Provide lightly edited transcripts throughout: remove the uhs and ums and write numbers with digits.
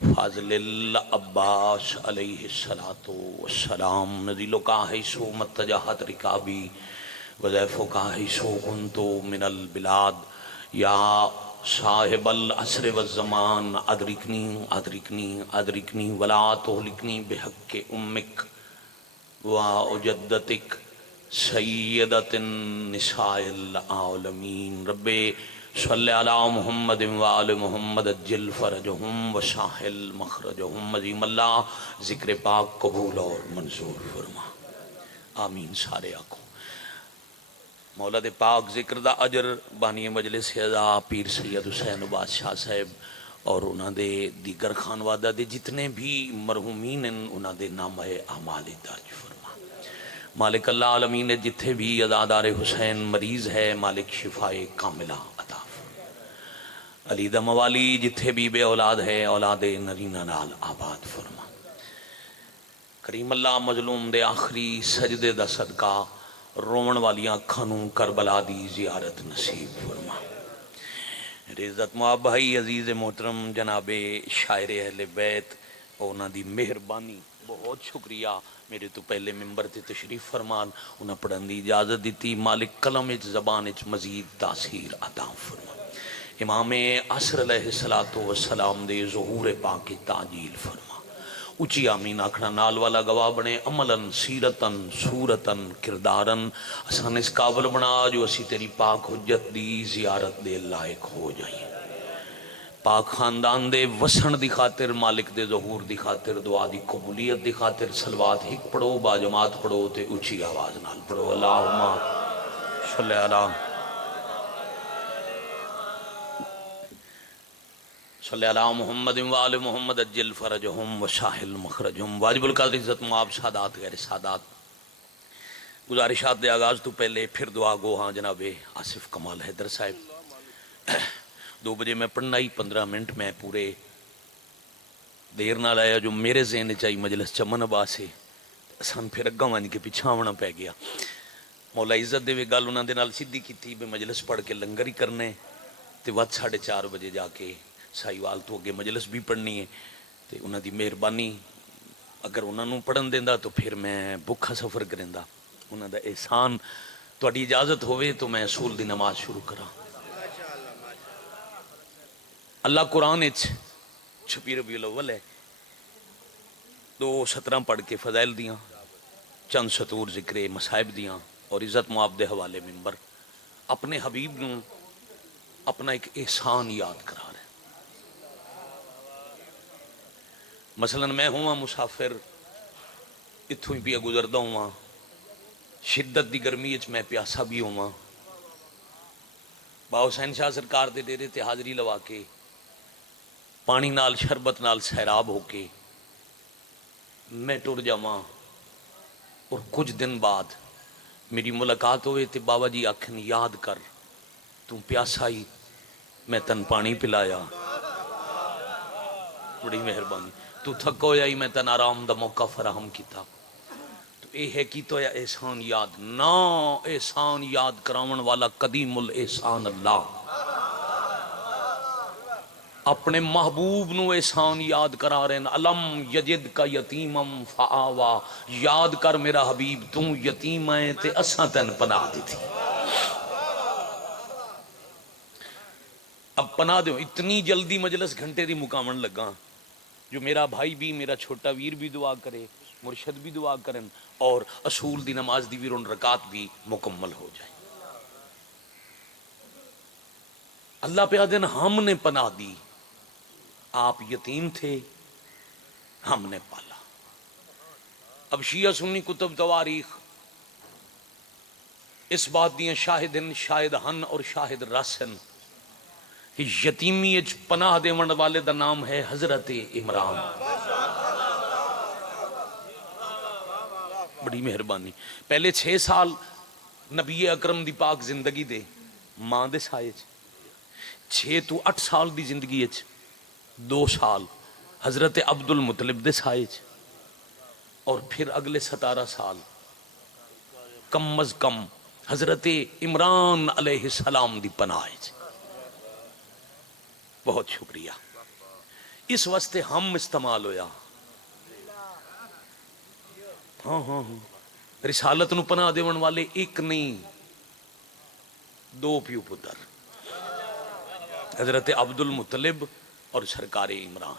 فاضل العباس علیہ السلام نزیل کا حیثو متجہت رکابی وضیف کا حیثو کنتو من البلاد یا صاحب العصر والزمان ادرکنی ادرکنی ادرکنی ولا تہلکنی بحق امک و اجدتک سیدت النساء العالمین رب صلی علی محمد وآل محمد اجل فرجہم وساحل مخرجہم عظیم اللہ ذکر پاک قبول اور منظور فرما آمین سارے آنکھوں مولا دے پاک ذکر دا اجر بانی مجلس اعزا پیر سید حسین بادشاہ صاحب اور انہاں دے دیگر خانوادہ دے جتنے بھی مرحومین ہیں انہاں دے نام اعمال درج فرما مالک اللہ عالمین نے جتھے بھی عزادار حسین مریض ہے مالک شفائے کاملہ عطا فرما علی دا موالی جتھے بھی بے اولاد ہے اولاد نرینہ نال آباد فرما کریم اللہ مظلوم دے آخری سجدے دا صدقہ رومن والیاں کھانوں کربلا دی زیارت نصیب فرما عزت معاب بھائی عزیز محترم جناب شاعر اہل بیت اونا دی مہربانی بہت شکریہ میرے تو پہلے ممبر تے تشریف فرمان انہاں پڑھن دی اجازت دیتی مالک قلم اچ زبان اچ مزید تاثیر عطا فرما امام عصر علیہ السلام دے ظہور پاک تعجیل فرما اچھی آمین آکھنا نال والا گواہ بنے عملاً سیرتاً صورتاً کرداراً اسان اس قابل بنا جو اسی تیری پاک حجت دی زیارت دے لائق ہو جائیں پاک خاندان دے وسن دی خاطر مالک دے ظہور دی خاطر دعا دی قبولیت دی خاطر صلوات ہک پڑھو با جماعت پڑھو تے اچھی آواز نال پڑھو اللہم صلی اللہ صلی اللہ محمد وآل محمد اجل فرجہم وساحل مخرجہم واجب القدر عزت معاب سادات غیر سادات گزارشات دے آغاز تو پہلے پھر دعا گو ہاں جناب آصف کمال حیدر صاحب 2 بجے میں پڑھنا ہی 15 منٹ میں پورے دیر نہ لایا جو میرے ذہن چاہی مجلس چمن ابا سے اسان پھر اگاں وان کے پیچھے آونا پہ گیا مولا عزت دے وے گل انہاں دے نال سیدھی کیتی بے مجلس پڑھ کے لنگر ہی کرنے تے وقت 4:30 بجے جا کے سائیوال تو اگے مجلس بھی پڑھنی ہے تے انہاں دی مہربانی اگر انہاں نوں پڑھن دیندا تو پھر میں بھکھا سفر کریندا انہاں دا احسان تہاڈی اجازت ہوئے تو میں اصول دی نماز شروع کراں اللہ قرآن اچ چھپی ربیع الاول ہے 2:17 پڑھ کے فضائل دیاں چند سطور ذکر مصائب دیاں اور عزت معاب دے حوالے ممبر اپنے حبیب نوں اپنا ایک احسان یاد کرا رہے مثلا میں ہوں مسافر اتھوں ہی پیا گزردا ہوں شدت دی گرمی اچ میں پیاسا بھی ہوں با حسین شاہ سرکار دے ڈیرے تے حاضری لوا کے پانی نال شربت نال سیراب ہو کے میں ٹر جاواں اور کچھ دن بعد میری ملاقات ہوئے تے بابا جی آکھن یاد کر تم پیاسا ہی میں تن پانی پلایا بڑی مہربانی تو تھکو ہی میں تن آرام دا موقع فراہم کیتا تو اے ہے کی تو یا احسان یاد نا احسان یاد کراون والا قدیم الاحسان اللہ اپنے محبوب نو احسان یاد کرا رہے ہیں علم یجد کا یتیمم فآوا یاد کر میرا حبیب تو یتیم ہے تے اساں تین پناہ دی تھی اب پناہ دیو اتنی جلدی مجلس گھنٹے دی مکامن لگا جو میرا بھائی بھی میرا چھوٹا ویر بھی دعا کرے مرشد بھی دعا کریں اور اصول دی نماز دی ویرون رکعت بھی مکمل ہو جائے اللہ پہ آدن ہم نے پناہ دی آپ یتیم تھے ہم نے پالا اب شیعہ سنی کتب تواریخ اس بات دیاں شاہدن شاہد ہن اور شاہد راسن کہ یتیمی اچ پناہ دیون والے دا نام ہے حضرت عمران بڑی مہربانی پہلے 6 سال نبی اکرم دی پاک زندگی دے ماں دے سائے 6 تو 8 سال دی زندگی اچ 2 سال حضرت عبد المطلب دے سائے اور پھر اگلے 17 سال کم از کم حضرت عمران علیہ السلام دی پناہ بہت شکریہ اس واسطے ہم استعمال ہویا. ہاں ہاں ہاں رسالت نو پناہ دیون والے ایک نہیں دو پیو پتر حضرت عبد المطلب اور سرکار عمران.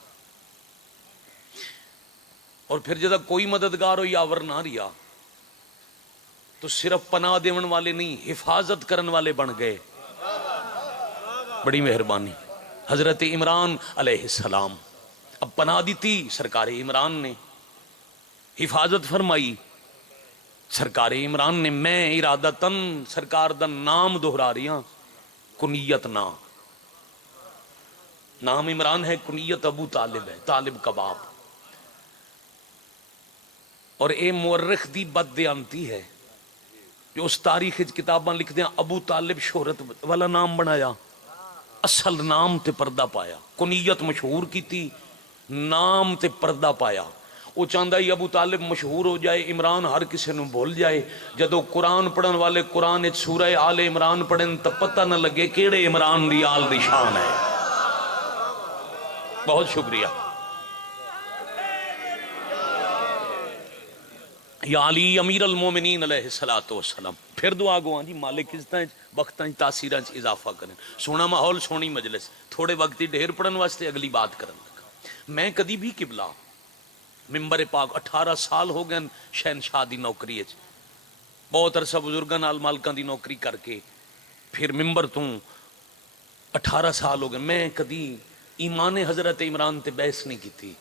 اور پھر جدا کوئی مددگار ہو یاور نہ رہا تو صرف پناہ دیون والے نہیں حفاظت کرن والے بن گئے. بڑی مہربانی. حضرت عمران علیہ السلام اب پناہ دیتی سرکار عمران نے, حفاظت فرمائی سرکار عمران نے. میں ارادتن سرکار دا نام دہرا رہی ہاں, کنیت نام عمران ہے, کنیت ابو طالب ہے, طالب کباب. اور اے مورخ دی بد دیانتی ہے جو اس تاریخ کتاباں لکھ دیا ابو طالب شہرت والا نام بنایا, اصل نام تے پردہ پایا. کنیت مشہور کی تھی, نام تے پردہ پایا. وہ چاہتا ہی ابو طالب مشہور ہو جائے, عمران ہر کسی نو بھول جائے. جدو قرآن پڑھن والے قرآن سورہ آل عمران پڑھن تو پتہ نہ لگے کیڑے عمران دی آل دی شان ہے. بہت شکریہ. یا علی امیر المومنین علیہ الصلوۃ والسلام. پھر دعا گو جی مالک عزتاں وقتاں تاثیراں اضافہ کریں. سونا ماحول سونی مجلس, تھوڑے وقت ہی ڈھیر پڑھن واسطے اگلی بات کرن لگا. میں کدی بھی قبلہ ممبر پاک 18 سال ہو گئے شہنشاہ دی نوکری اچ, بہت عرصہ بزرگاں نال مالکاں دی نوکری کر کے پھر ممبر تو 18 سال ہو گئے. میں کدی ایمان حضرت عمران تے بحث نہیں کیتی.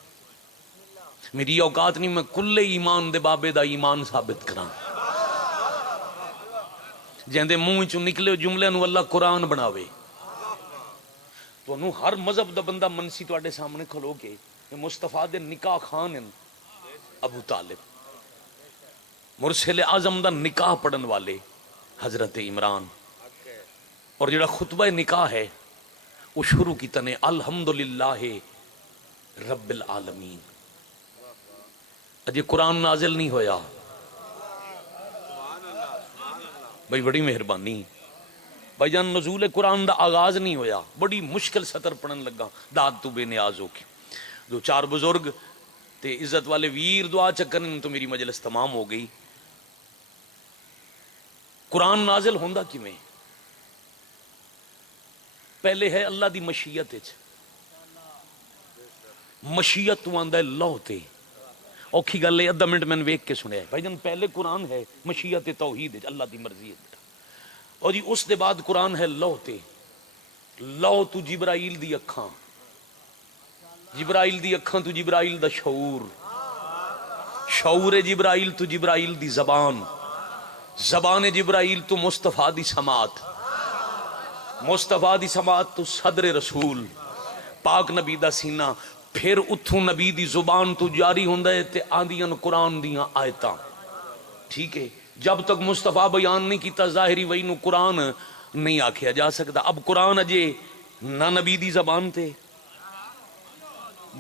میری اوقات نہیں میں کلے ایمان دے بابے دا ایمان ثابت کراں. جیندے منہ چوں نکلے جملے نو اللہ قرآن بناوے. تو انہوں ہر مذہب دا بندہ منسی تواڈے سامنے کھلو کے کہ مصطفیٰ دے نکاح خان ہیں ابو طالب, مرسل اعظم دا نکاح پڑھن والے حضرت عمران. اور جڑا خطبہ نکاح ہے وہ شروع کی تنے الحمدللہ رب العالمین. اجے قرآن نازل نہیں ہویا بھائی, بڑی مہربانی بھائی جان. نزول قرآن دا آغاز نہیں ہویا, بڑی مشکل سطر پڑھن لگا داد تو بے نیاز ہو کے. دو چار بزرگ تے عزت والے ویر دعا چکرن تو میری مجلس تمام ہو گئی. قرآن نازل ہوندا کیویں؟ پہلے ہے اللہ دی مشیت وچ. مشیت تو آندا ہے لو تے. اوکھی گل ہے, ادھا منٹ میں نے ویکھ کے سنیا بھائی جان. پہلے قرآن ہے مشیت توحید وچ, اللہ دی مرضی ہے. اور جی اس دے بعد قرآن ہے لو تے. لو تو جبرائیل دی اکھاں, جبرائیل دی اکھاں تو جبرائیل دا شعور, شعور جبرائیل تو جبرائیل دی زبان, زبان جبرائیل تو مصطفیٰ دی سماعت, مصطفیٰ دی سماعت تو صدر رسول پاک نبی دا سینہ. پھر اتھوں نبی دی زبان تو جاری ہوندا ہے تے آندیاں قرآن دیاں آیتاں. ٹھیک ہے, جب تک مصطفیٰ بیان نہیں کیتا ظاہری وحی نو قرآن نہیں آکھیا جا سکتا. اب قرآن اجے نہ نبی دی زبان تے,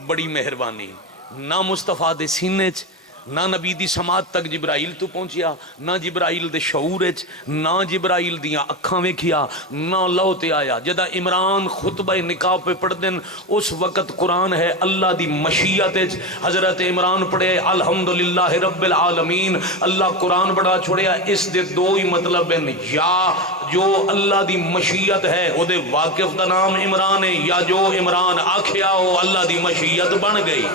بڑی مہربانی, نہ مصطفیٰ دے سینے چ, نہ نبی دی سماعت تک جبرائیل تو پہنچیا, نہ جبرائیل دے شعور چ, نہ جبرائیل دیاں اکھاں ویکھیا, نہ لو تے آیا. جدا عمران خطبہ نکاح پہ پڑھ دن اس وقت قرآن ہے اللہ دی مشیت چ. حضرت عمران پڑھے الحمدللہ رب العالمین, اللہ قرآن بڑا چھوڑیا. اس دے دو ہی مطلب ہیں, یا جو اللہ دی مشیت ہے او دے واقف دا نام عمران ہے, یا جو عمران آکھیا ہو اللہ دی مشیت بن گئی.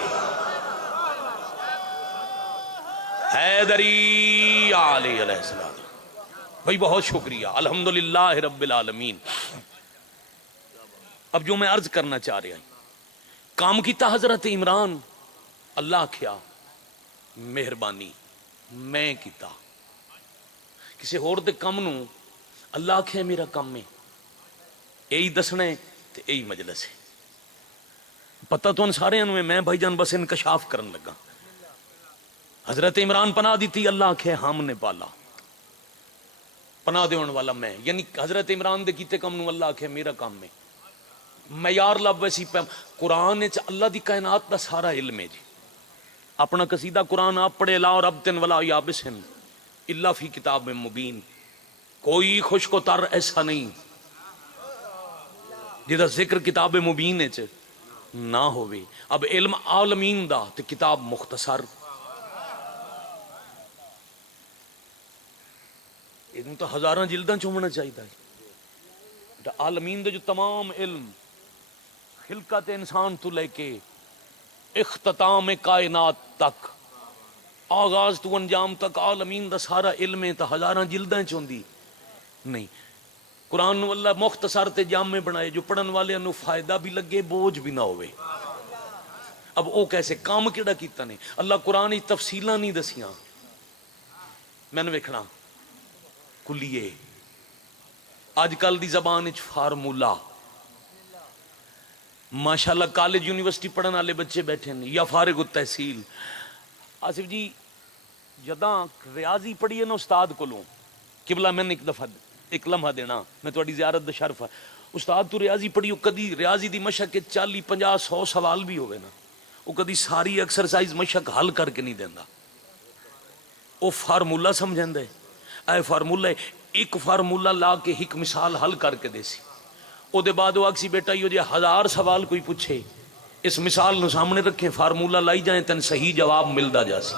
حیدری علیہ السلام. بھائی بہت شکریہ, الحمدللہ رب العالمین. اب جو میں عرض کرنا چاہ رہا ہوں, کام کیتا حضرت عمران, اللہ کیا مہربانی میں کیتا. کسی اور دے کم نو اللہ کیا میرا کم ہے, یہی دسنا ہے تے یہی مجلس ہے. پتہ تو ان سارے انویں میں بھائی جان بس انکشاف کرن لگا. حضرت عمران پناہ دیتی, اللہ کھے ہم نے پالا, پناہ دیون والا میں. یعنی حضرت عمران دے کیتے کم نو اللہ کھے میرا کام میں. معیار لب ویسی پہ قرآن چ اللہ دی کائنات دا سارا علم ہے جی. اپنا قصیدہ قرآن آپ پڑھے, لا اور ابتن ولا یابسن الا فی کتاب مبین. کوئی خشک و تر ایسا نہیں جدا ذکر کتاب مبین چ نہ ہوئے. اب علم عالمین دا تے کتاب مختصر. یہ تو ہزاراں جلداں چ ہونا چاہیے. عالمین دے جو تمام علم خلقت انسان تو لے کے اختتام کائنات تک، آغاز تو انجام تک عالمین دا سارا علم ہے تو ہزاراں جلداں چ ہوندی نہیں. قرآن نو اللہ مختصر تے جامع بنائے جو پڑھن والے نو فائدہ بھی لگے بوجھ بھی نہ ہوئے. اب او کیسے کام کیڑا کیتا نے اللہ قرآن ہی تفصیلاں نہیں دسیاں. میں نے ویکھنا کلیے اج کل دی زبان وچ فارمولا. ماشاءاللہ کالج یونیورسٹی پڑھن والے بچے بیٹھے ہیں یا فارغ التحصیل. آصف جی جداں ریاضی پڑھی ہے نا استاد کولوں قبلہ میں نے ایک دفعہ ایک لمحہ دینا میں تھوڑی زیارت دا شرف ہے. استاد تو ریاضی پڑھی کدی ریاضی دی مشق کے 40 50 100 سوال بھی ہوئے نا وہ کدی ساری ایکسرسائز مشق حل کر کے نہیں دینا. وہ فارمولا سمجھیں دے اے فارمولا ایک فارمولا لا کے ایک مثال حل کر کے دے سی. او دے بعد وہ آکسی بیٹا یہ جے 1000 سوال کوئی پوچھے اس مثال نو سامنے رکھیں فارمولا لائی جائیں تن صحیح جواب ملدا جا سی.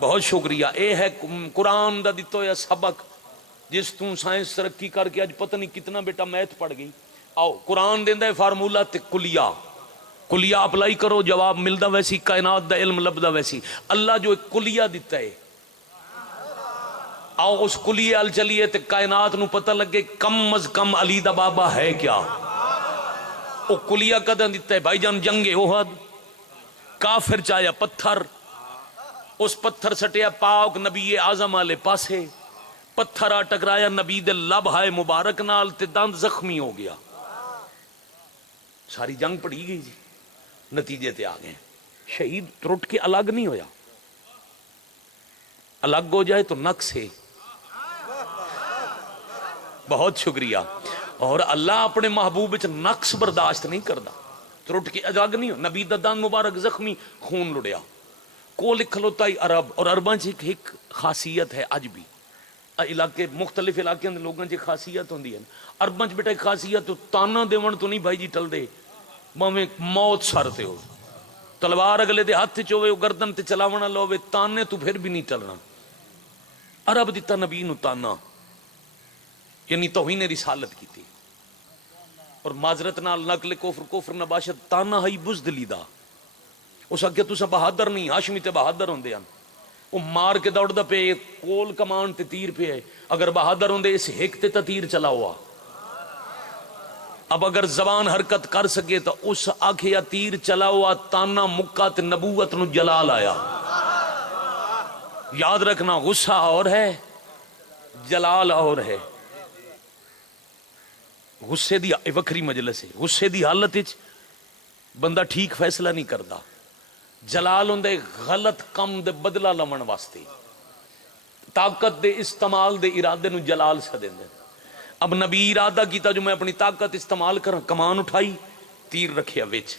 بہت شکریہ. اے ہے قرآن دا دتو یا سبق جس تو سائنس ترقی کر کے اج پتہ نہیں کتنا بیٹا میتھ پڑھ گئی. آؤ قرآن دیندا ہے فارمولا تے کلیہ کلیہ اپلائی کرو جواب ملدا ویسی کائنات دا علم لبدا ویسی. اللہ جو ایک کلیہ دیتا ہے آؤ اس کلیے ال چلیے تے کائنات نو پتہ لگے کم از کم علی دا بابا ہے کیا. او کلیہ کداں دیتا ہے بھائی جان جنگ احد کافر چایا پتھر اس پتھر سٹیا پاک نبی اعظم والے پاسے پتھر آ ٹکرایا نبی دے لب ہائے مبارک نال تے دند زخمی ہو گیا. ساری جنگ پڑی گئی جی نتیجے تے آ گئے. شہید ٹرٹ کے الگ نہیں ہویا. الگ ہو جائے تو نقص ہے. بہت شکریہ. اور اللہ اپنے محبوب وچ نقص برداشت نہیں کردا. ٹرٹ کے الگ نہیں ہو. نبی دا دند مبارک زخمی خون لڑیا کو لکھ لوتا ہی عرب. اور عرباں چ ایک خاصیت ہے اج بھی علاقے مختلف علاقے اندر لوگوں چ خاصیت ہوندی ہے. عرباں چ بیٹا ایک خاصیت تانا دیون تو نہیں بھائی جی ٹل دے بھاویں موت سر تے ہو تلوار اگلے دے ہاتھ چ ہوے گردن تے چلاونا لوے تانے تو پھر بھی نہیں ٹلنا. عرب دیتا نبی نو تانا یعنی توہین رسالت کی تھی اور معذرت نال نقل کفر نباشت تانا ہی بزدلی دا. اس اگے تسا بہادر نہیں ہاشمی تے بہادر ہوندے ہن وہ مار کے دوڑدا پے کول کمان تے تیر پہ ہے. اگر بہادر ہوندے اس ہک تے تیر چلا ہوا. اب اگر زبان حرکت کر سکے تو اس آنکھ یا تیر چلا ہوا تانا مکہ تے نبوت نو جلال آیا. یاد رکھنا غصہ اور ہے جلال اور ہے. غصے دی وکری مجلس ہے. غصے دی حالت وچ بندہ ٹھیک فیصلہ نہیں کردا. جلال ہوندے غلط کم دے بدلہ لمن واسطے طاقت دے استعمال دے ارادے نو جلال سا دیندے. اب نبی ارادہ کیتا جو میں اپنی طاقت استعمال کراں کمان اٹھائی تیر رکھیا وچ.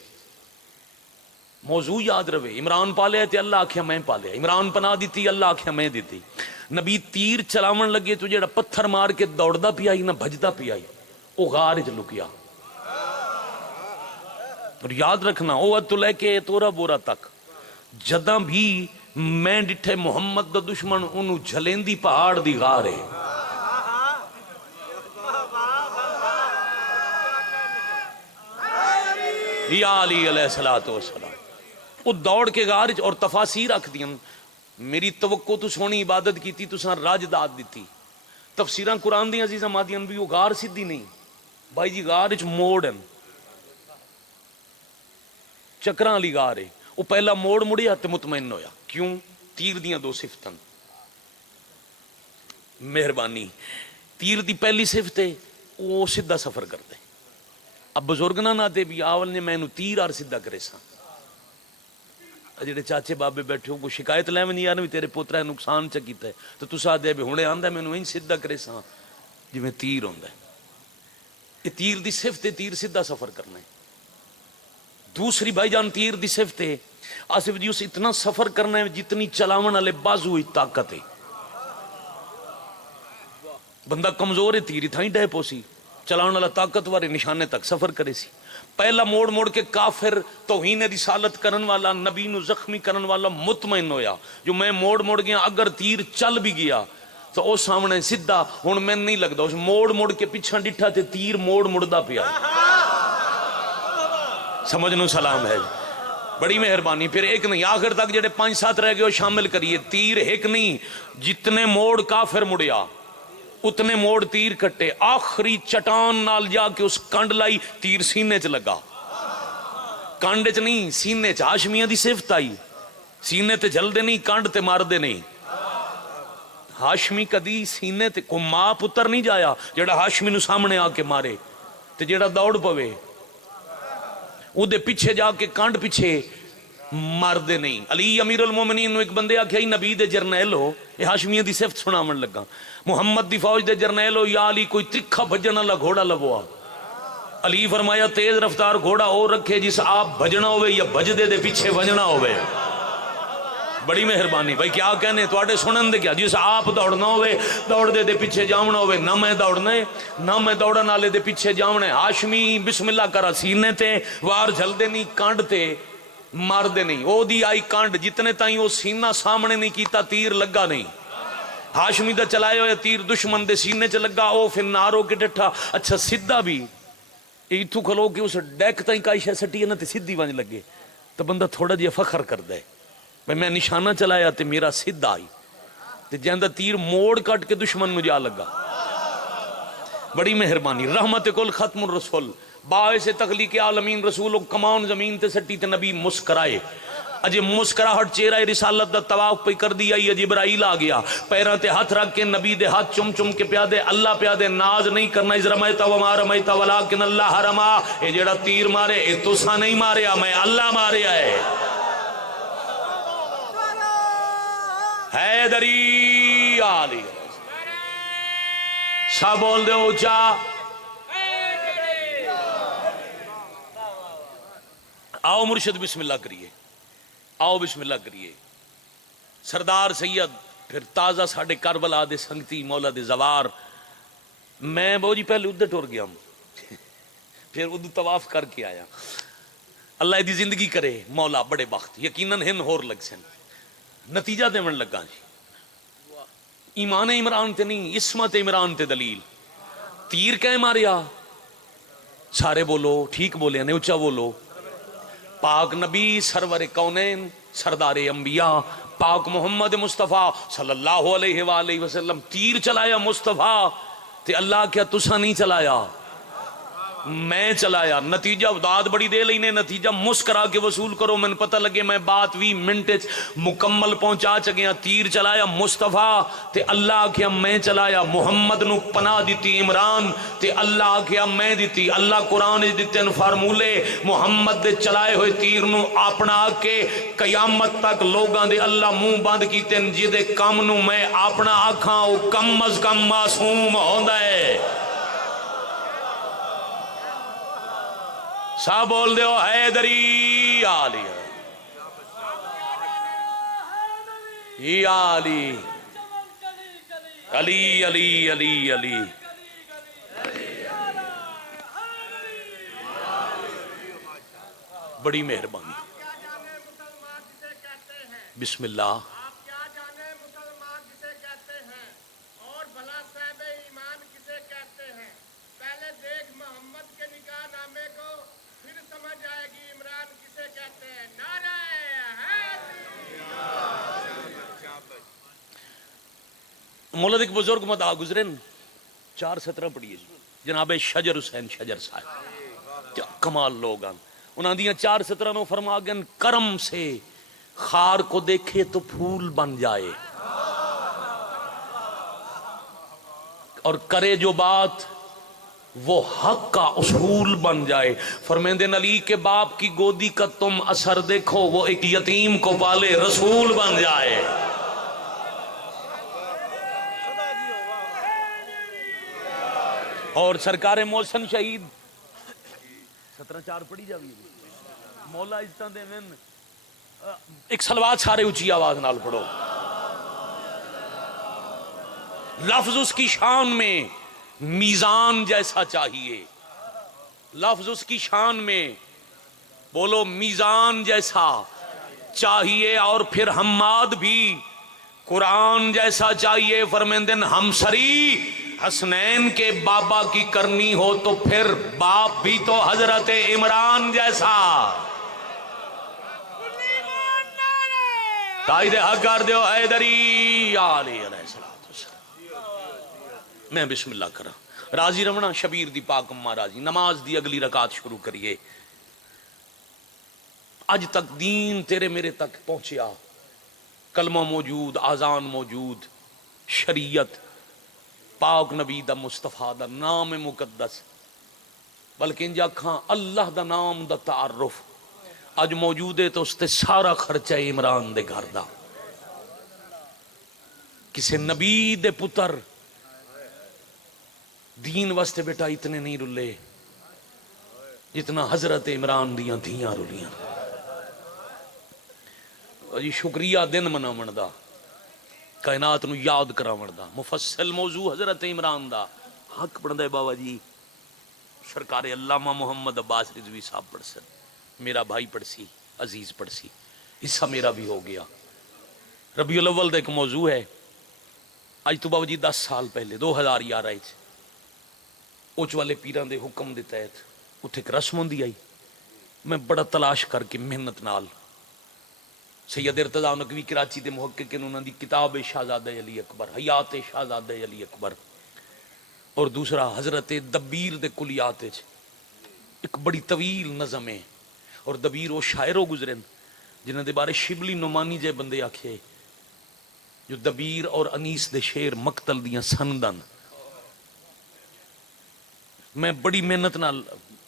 موضوع یاد رہے عمران پالیا تے اللہ آکھیا میں پالیا. عمران پناہ دیتی اللہ آکھیا میں دیتی. نبی تیر چلاون لگے تو جیڑا پتھر مار کے دوڑدا پیا نہ بھجدا پیا او غار وچ لکیا. اور یاد رکھنا او تو لے کے تورا بورا تک جداں بھی میں ڈٹھے محمد دا دشمن انہوں جھلیندی پہاڑ دی غار ہے. یا علی علیہ السلام وہ دوڑ کے غار اور تفاسیر رکھ دیا. میری توقع تو سونی عبادت کی تھی تو سن راج داد دیتی. تفسیراں قرآن دی عزیزاں مادیاں بھی وہ غار سیدھی نہیں بھائی جی غار وچ موڑ ہیں چکراں والی غار ہے. وہ پہلا موڑ مڑیا تے مطمئن ہویا. کیوں؟ تیر دیاں دو صفتاں مہربانی. تیر دی پہلی صفت ہے وہ سیدھا سفر کرتے. اب بزرگ نہ دے بھی آول نے میں تیر آر سیدھا کرے سا. جڑے چاچے بابے بیٹھے ہو کو شکایت لے نہیں یار بھی تیرے پوترا نقصان چا کیتا ہے تو تسا دے بھی ہنے آندا مینوں این سیدھا کرے سا جویں تیر ہوندا ہے. یہ تیر دی صفت ہے تیر سیدھا سفر کرنا ہے. دوسری بھائی جان تیر دی صفت ہے آصف جی اس اتنا سفر کرنا ہے جتنی چلاون والے بازو ہوئی طاقت ہے. بندہ کمزور ہے تیر تھائی ڈے پوسی چلاون والا طاقتور نشانے تک سفر کرے سی. پہلا موڑ موڑ کے کافر توہین رسالت کرن والا نبی نو زخمی کرن والا مطمئن ہویا جو میں موڑ موڑ گیا اگر تیر چل بھی گیا تو او سامنے سیدھا ہن میں نہیں لگدا اس موڑ موڑ کے پیچھے ڈٹھا تے تیر موڑ مڑدا پیا سمجھ نو سلام ہے بڑی مہربانی پھر ایک نہیں آخر تک جڑے 5-7 رہ گئے وہ شامل کریے تیر ایک نہیں جتنے موڑ کافر مڑیا اتنے موڑ تیر کٹے آخری چٹان نال جا کے اس کنڈ لائی تیر سینے چ لگا کنڈ چ نہیں سینے چ ہاشمیاں دی صفت آئی سینے تے جلدے نہیں کنڈ تے مار دے نہیں ہاشمی کدی سینے تے کو ماں پتر نہیں جایا جڑا ہاشمی نو سامنے آ کے مارے تے جڑا دوڑ پوے او دے پیچھے جا کے کانڈ پیچھے مار دے نہیں علی امیر المومنین نو ایک بندے آکھیا نبی دے جرنیل ہو یہ ہاشمیہ دی صفت سناون لگا محمد دی فوج دے جرنیل ہو یا علی کوئی تکھا بھجن والا گھوڑا لبوا علی فرمایا تیز رفتار گھوڑا اور رکھے جس آپ بھجنا ہوئے یا بھجدے دے پیچھے بھجنا ہوئے بڑی مہربانی بھائی کیا کہنے تواڈے سنن دے کیا جس آپ دوڑنا ہوئے دوڑ دے پیچھے جاونا ہوئے نہ میں دوڑنا ہے نہ میں دوڑن والے دے پیچھے جاونا ہے ہاشمی بسم اللہ کرا سینے تے وار جھلدے نہیں کانڈ تے مار دے نہیں او دی آئی کانڈ جتنے تائیں وہ سینہ سامنے نہیں کیتا تیر لگا نہیں ہاشمی دا چلائے ہوئے تیر دشمن دے سینے چ لگا او پھر نارو کے ڈٹھا اچھا سیدھا بھی ایتھو کھلو کہ اس ڈیک تائیں کائی شے سٹی ہے نا تے سیدھی ونج لگے تو بندہ تھوڑا جہا فخر کر دے میں نشانہ چلایا تے میرا سیدھا آئی تے جہاں تیر موڑ کٹ کے دشمن مجھے آ لگا بڑی مہربانی رحمت کل ختم الرسول باعث تخلیق عالمین رسول کمان زمین تے سٹی تے نبی مسکرائے اجے مسکراہٹ چہرہ رسالت دا طواف پہ کر دیا یہ جبرائیل آ گیا پیراں تے ہاتھ رکھ کے نبی دے ہاتھ چم چم کے پیادے اللہ پیادے ناز نہیں کرنا از رمیتا وما رمیتا ولیکن اللہ رما اے جڑا تیر مارے اے تسا نہیں ماریا میں اللہ ماریا ہے حیدری آلی سب بول دے اونچا آؤ مرشد بسم اللہ کریے آؤ بسم اللہ کریے سردار سید پھر تازہ ساڑھے کربلا دے سنگتی مولا دے زوار میں بہو جی پہلے ادھر ٹور گیا ہوں پھر ادھر طواف کر کے آیا اللہ دی زندگی کرے مولا بڑے بخت یقیناً ہن ہور لگ سن نتیجہ دے من لگا جی ایمان عمران تے نہیں عصمت عمران تے دلیل تیر کہیں ماریا سارے بولو ٹھیک بولے نہیں اچھا بولو پاک نبی سرور کونین سردار انبیاء پاک محمد مصطفیٰ صلی اللہ علیہ وآلہ وسلم تیر چلایا مصطفیٰ تے اللہ کیا تسا نہیں چلایا میں چلایا نتیجہ داد بڑی دے لینے نتیجہ مسکرا کے وصول کرو میں پتہ لگے میں بات 20 منٹ مکمل پہنچا چگیا تیر چلایا مصطفیٰ تے اللہ کیا میں چلایا محمد نو پناہ دیتی عمران تے اللہ کیا میں دیتی اللہ قرآن دیتے ان فارمولے محمد دے چلائے ہوئے تیر نو اپنا کے قیامت تک لوگاں دے اللہ منہ بند کیتے ان جدے کم نو میں اپنا آکھاں او کم از کم معصوم ہوندا ہے سا بول دے ہو حیدری آلی علی علی علی علی علی بڑی مہربانی بسم اللہ مولد ایک بزرگ مدعا گزرن 4:17 پڑھیے جناب شجر حسین شجر صاحب کیا کمال لوگ ہیں انہاں دیاں 4:17 نو فرما گن کرم سے خار کو دیکھے تو پھول بن جائے اور کرے جو بات وہ حق کا اصول بن جائے فرمیندے علی کے باپ کی گودی کا تم اثر دیکھو وہ ایک یتیم کو پالے رسول بن جائے اور سرکار محسن شہید 17:4 پڑھی جاوی مولا عزتاں دے من ایک صلوات سارے اونچی آواز نال پڑھو لفظ اس کی شان میں میزان جیسا چاہیے لفظ اس کی شان میں بولو میزان جیسا چاہیے، اور پھر حماد بھی قرآن جیسا چاہیے۔ فرمیندن ہمسری حسنین کے بابا کی کرنی ہو تو پھر باپ بھی تو حضرت عمران جیسا۔ قائد حق کر دیو حیدری علیہ السلام۔ میں بسم اللہ کرا راضی رمنا شبیر دی پاک اماں راضی نماز دی اگلی رکعت شروع کریے۔ اج تک دین تیرے میرے تک پہنچیا، کلمہ موجود، آذان موجود، شریعت پاک نبی دا مصطفیٰ دا نام مقدس، بلکہ انجا کھاں اللہ دا نام دا تعارف اج موجود ہے، تو اس تے سارا خرچہ عمران دے گھر دا۔ کسے نبی دے پتر دین واسطے بیٹا اتنے نہیں رلے جتنا حضرت عمران دیاں دھیاں رلیاں۔ جی شکریہ دن مناون دا، کائنات نو یاد کراون دا، مفصل موضوع حضرت عمران دا حق بندا ہے۔ بابا جی سرکار علامہ محمد عباس رضوی صاحب پڑھ سن، میرا بھائی پڑھ سی، عزیز پڑھ سی، حصہ میرا بھی ہو گیا۔ ربیع الاول دا ایک موضوع ہے، آج تو بابا جی 10 سال پہلے 2011 اوچ والے پیران دے حکم دے تحت اتھے ایک رسم ہوندی آئی، میں بڑا تلاش کر کے محنت نال سید ارتضیٰ نقوی کراچی دے محقق انہوں دی کتاب شہزادہ علی اکبر، حیات شہزادہ علی اکبر، اور دوسرا حضرت دبیر دے کلیات، ایک بڑی طویل نظم ہے۔ اور دبیر وہ شاعروں گزرن جنہوں دے بارے شبلی نعمانی جے بندے آکھے، جو دبیر اور انیس دے شیر مقتل دیاں سندن۔ میں بڑی محنت نال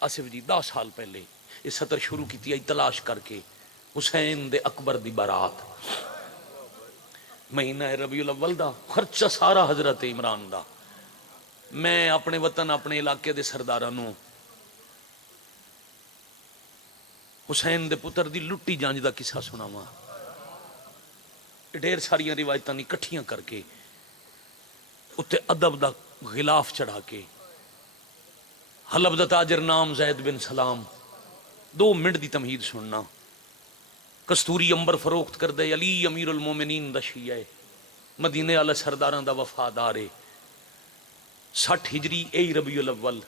آصف جی 10 سال پہلے یہ سطر شروع کی آئی تلاش کر کے، حسین دے اکبر دی بارات، مہینہ ربیع الاول دا، خرچہ سارا حضرت عمران دا۔ میں اپنے وطن اپنے علاقے دے سردارانوں حسین دے پتر دی لٹی جانج دا قصہ سناواں، ڈھیر ساریاں روایتاں اکٹھیاں کر کے اتے ادب دا غلاف چڑھا کے، حلب دا تاجر نام زید بن سلام، 2 منٹ دی تمہید سننا۔ کستوری امبر فروخت کر دے علی امیر المومنین دا شیعہ، مدینے والا سرداراں دا وفادار، 60 ہجری اے ربیع الاول،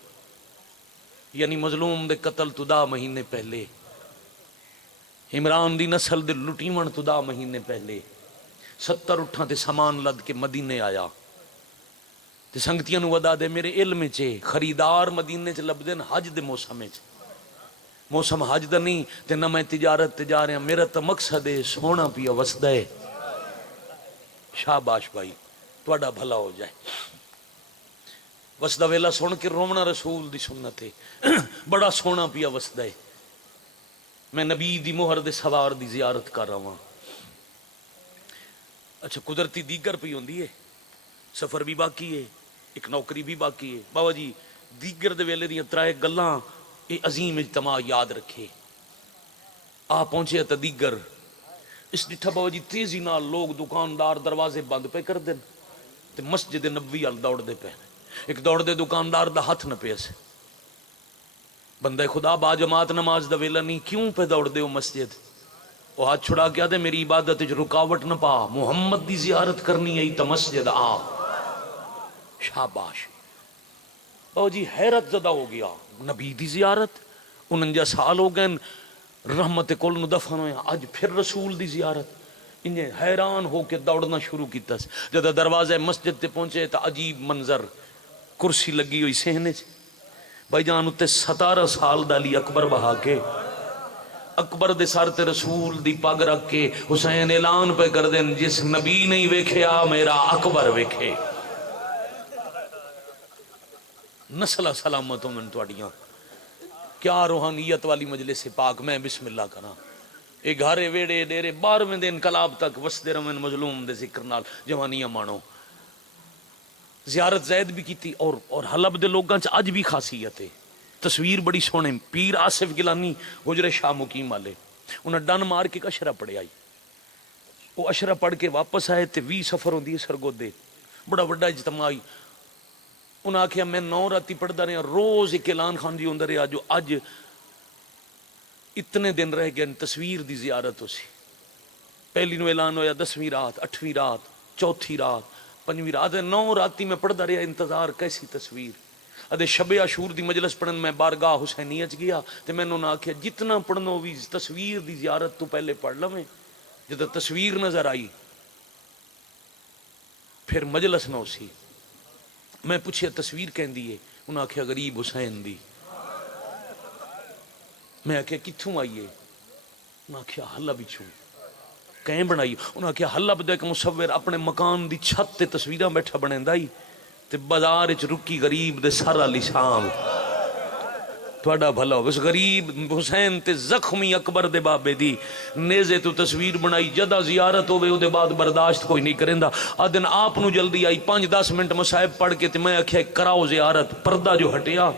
یعنی مظلوم دے قتل تو 10 مہینے پہلے، عمران دی نسل دے لٹیمن تو 10 مہینے پہلے 70 اٹھاں تے سامان لد کے مدینے آیا تے سنگتیاں نو ودا دے میرے علم چے خریدار مدینے چ لبدن حج دے موسم چ، موسم حج دا نہیں تے نہ میں تجارت تے جا رہا، میرا تو مقصد ہے سونا پیا وسدا ہے۔ شاباش بھائی تہاڈا بھلا ہو جائے۔ وسدا ویلا سن کے رونا رسول دی سنت ہے، بڑا سونا پیا وسدا ہے۔ میں نبی دی مہر دے سوار دی زیارت کر رہا ہوں۔ اچھا قدرتی دیگر پی ہوندی ہے، سفر بھی باقی ہے، ایک نوکری بھی باقی ہے۔ بابا جی دیگر دے ویلے دیاں 3 گلاں یہ عظیم اجتماع یاد رکھے۔ آ پہنچے تا دیگر اس ڈٹھا بابا جی تیزی نال لوگ دکاندار دروازے بند پہ کر دیں تے مسجد نبوی ال دوڑ دے پہ، ایک دوڑ دے دکاندار دا ہاتھ نہ پیس، بندہ خدا با جماعت نماز دا ویلا نہیں، کیوں پہ دوڑ دے ہو مسجد؟ وہ ہاتھ چھڑا کیا دے میری عبادت وچ رکاوٹ نہ پا، محمد دی زیارت کرنی ہے تا مسجد آ۔ شاباش او جی حیرت زدہ ہو گیا، نبی دی زیارت 49 سال ہو گئے رحمت کل نو دفن ہویا، اج پھر رسول دی زیارت۔ انہیں حیران ہو کے دوڑنا شروع کیتا، جدہ دروازہ مسجد تے پہنچے تا عجیب منظر، کرسی لگی ہوئی سہنے چ، بھائی جان اتے 17 سال دا علی اکبر بہا کے، اکبر دے سر تے رسول دی پگ رکھ کے حسین اعلان پہ کر دیں جس نبی نہیں ویکھیا میرا اکبر ویکھے۔ نسلہ سلامت ہو من توڑیاں، کیا روحانیت والی مجلس پاک۔ میں بسم اللہ کرنا، اے گھارے ویڑے ڈیرے 12ویں دن انقلاب تک وسدے رمن مظلوم دے ذکر نال جوانیاں مانو۔ زیارت زید بھی کیتی اور حلب دے لوگاں چ اج بھی خاصیت ہے، تصویر بڑی سونے، پیر آصف گیلانی حجر شاہ مقیم والے، انہیں ڈن مار کے اشرا پڑے آئی، وہ اشرا پڑھ کے واپس آئے تے 20 سفر ہوندی ہے سرگودے، بڑا بڑا اجتماعی انہیں آخیا میں 9 راتی پڑھتا رہا، روز ایک اعلان خان جی ہوتا رہا جو اج اتنے دن رہ گئے تصویر دی زیارت ہو سی. پہلی نو اعلان ہویا 10ویں رات، 8ویں رات، 4تھی رات، 5ویں رات، 9 راتی میں پڑھتا رہا انتظار کیسی تصویر. ادے شب عاشور دی مجلس پڑھن میں بارگاہ حسینیہ چ گیا تے میں انہوں نے آخیا جتنا پڑھنا بھی تصویر دی زیارت تو پہلے پڑھ لویں. جب تصویر نظر آئی پھر مجلس نہ اسی. میں پوچھیا تصویر کہندی ہے؟ انہوں نے آخیا غریب حسین دی. میں آخیا کتوں آئیے؟ انہوں نے آخیا حلب بچوں. کہیں بنائی؟ انہوں نے آخیا حلب دا ایک مصور اپنے مکان دی چھت تے تصویراں بیٹھا بنیندا ہی تے بازار وچ رکی غریب دے سر علی شام. تھوڑا بھلا ہو اس غریب حسین تے زخمی اکبر دے بابے دی نیزے تو تصویر بنائی. جدا زیارت ہوئے او دے بعد برداشت کوئی نہیں کریندا. آدن آپ نو جلدی آئی 5-10 منٹ مصائب پڑھ کے تے میں آخیا کراؤ زیارت. پردہ جو ہٹیا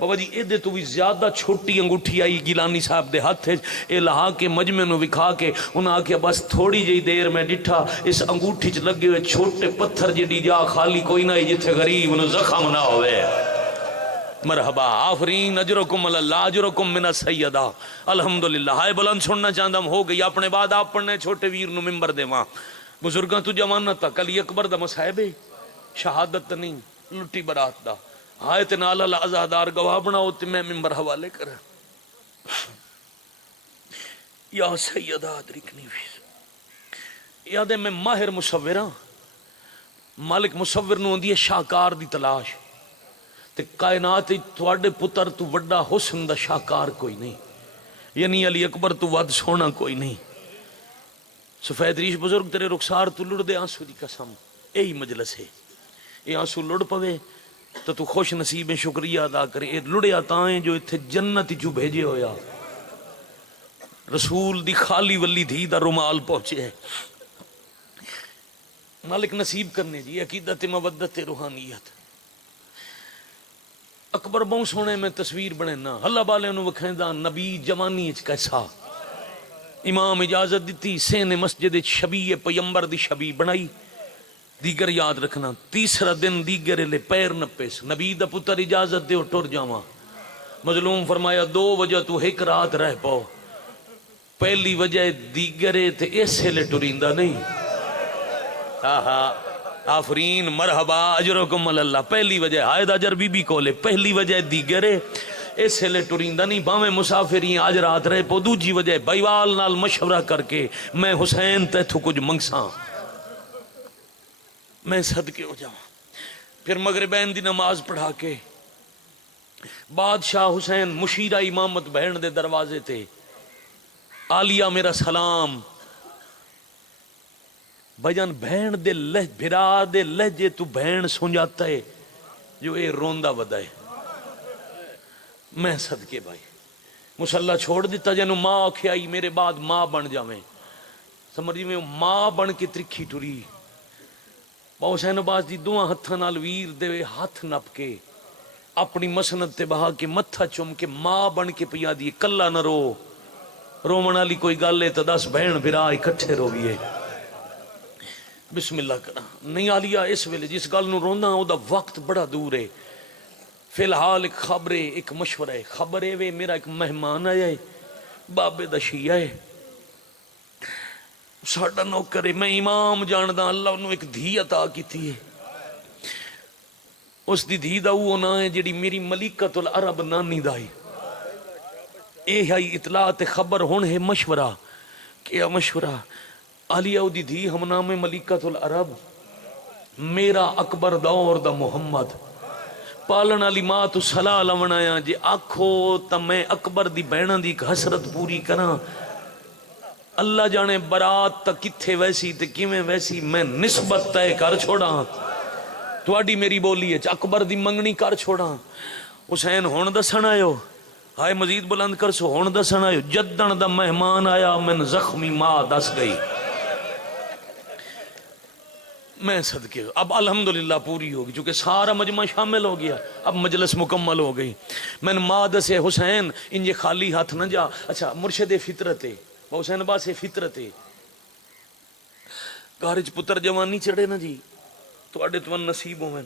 بابا جی اے دے تو بھی زیادہ چھوٹی انگوٹھی آئی گیلانی صاحب دے ہاتھ اے لہا کے مجمع نو وکھا کے انہاں آخیا بس تھوڑی جی دیر میں ڈٹھا اس انگوٹھی چ لگے ہوئے چھوٹے پتھر جڑی جا خالی کوئی نہ جتھے غریب نو زخم نہ ہوئے. مرحبا آفرین اجرکم اللہ اجرکم من السیدہ. الحمدللہ. ہائے بلند سننا چاہتا ہوں ہو گئی اپنے بعد آپ پڑھنے چھوٹے ویر نو ممبر دے وہاں بزرگاں تو جوانت تا کلی اکبر دا مصاحب شہادت نہیں لٹی برات دا. ہائے تے نال اللہ ازادار گواہ بناؤ تے میں ممبر حوالے کر. یا سیدہ ادرکنی فی یاد ہے میں ماہر مصور ہاں. مالک مصور نو ہوندی ہے شاہکار دی تلاش تے کائنات تواڈے پتر تو وڈا حسن دا شاہکار کوئی نہیں. یعنی علی اکبر تو ود سونا کوئی نہیں. سفید ریش بزرگ تیرے رخسار تو لڑ دے آنسو دی قسم. یہی مجلس ہے. یہ آنسو لڑ پوے تو خوش نصیب شکریہ ادا کرے. اے لڑیا تائیں جو اتھے جنت جو بھیجے ہویا رسول دی خالی ولی دھی دا رومال پہنچے ہے. مالک نصیب کرنے جی عقیدت مودت روحانیت. اکبر بہت سونے میں تصویر بنے نا اللہ بالے انہوں وکھیندہ نبی جوانی اچ کیسا. امام اجازت دیتی سین مسجد شبیہ پیمبر دی شبی بنائی. دیگر یاد رکھنا 3 دن دیگر لے پیر نپیس نبی دا پتر اجازت دے اور ٹر جاواں. مظلوم فرمایا 2 وجہ تو ایک رات رہ پاؤ. پہلی وجہ دیگرے تے ایسے لے ٹریندا نہیں. آفرین مرحبا اجرکم اللہ. پہلی وجہ حائد اجر بی بی کولے پہلی وجہ دیگرے ایسے لے ٹریندا نہیں باویں مسافری آج رات رہ پاؤ. دوجی وجہ بائیوال نال مشورہ کر کے میں حسین تے تھو کچھ منگساں میں صدقے ہو جاؤں. پھر مغربین دی نماز پڑھا کے بادشاہ حسین مشیرہ امامت بہن دے دروازے تے عالیہ میرا سلام. بجان بہن دے بھرا دے لہجے تو بہن سن جاتا ہے جو اے روندہ ودا ہے. میں صدقے بھائی مسلح چھوڑ دیتا جنو ماں آکھیائی میرے بعد ماں بن جاویں. سمجھی میں ماں بن کے ترکھی ٹری. با حسین عباس دی دعا ہتھاں نال ویر دے ہاتھ نپ کے اپنی مسند تے بہا کے متھا چم کے ماں بن کے پیا دی کلا نہ رو. رومن والی کوئی گل ہے تو 10 بہن بھرا اکٹھے رویے. بسم اللہ کرا نہیں عالیہ اس ویلے جس گل نو رونا او دا وقت بڑا دور ہے. فی الحال ایک خبر ہے ایک مشورہ ہے. خبر ہے وے میرا ایک مہمان آیا ہے بابے دا شیعہ ہے ساڈا نوکر ہے. میں امام جاندا اللہ انہوں ایک دھی عطا کیتی ہے. اس دی دھی دا وہ نا ہے جڑی میری ملکۃ العرب نانی دا ہے. اے ہے اطلاع تے خبر ہون ہے مشورہ. کیا مشورہ؟ عالیہ دی دھی ہم نام ملکۃ العرب میرا اکبر دور دا محمد پالن علی ماں تو صلاح لونایا جے آکھو تا میں اکبر دی بہناں دی حسرت پوری کراں. اللہ جانے برات تا کتھے ویسی تے کیویں ویسی میں نسبت طے کر چھوڑاں. تواڈی میری بولی ہے اکبر دی منگنی کر چھوڑاں. حسین ہون دسن آیو ہائے مزید بلند کر سو ہون دسن آیو جدن دا مہمان آیا من زخمی ماں دس گئی. میں صدقے اب الحمدللہ پوری ہوگی چونکہ سارا مجمع شامل ہو گیا. اب مجلس مکمل ہو گئی. میں نے ماں دسے حسین ان یہ خالی ہاتھ نہ جا. اچھا مرشد فطرت ہے حسین عباس فطرت ہے گارج پتر جوانی چڑھے نا جی تو اڈے تو نصیب ہوئے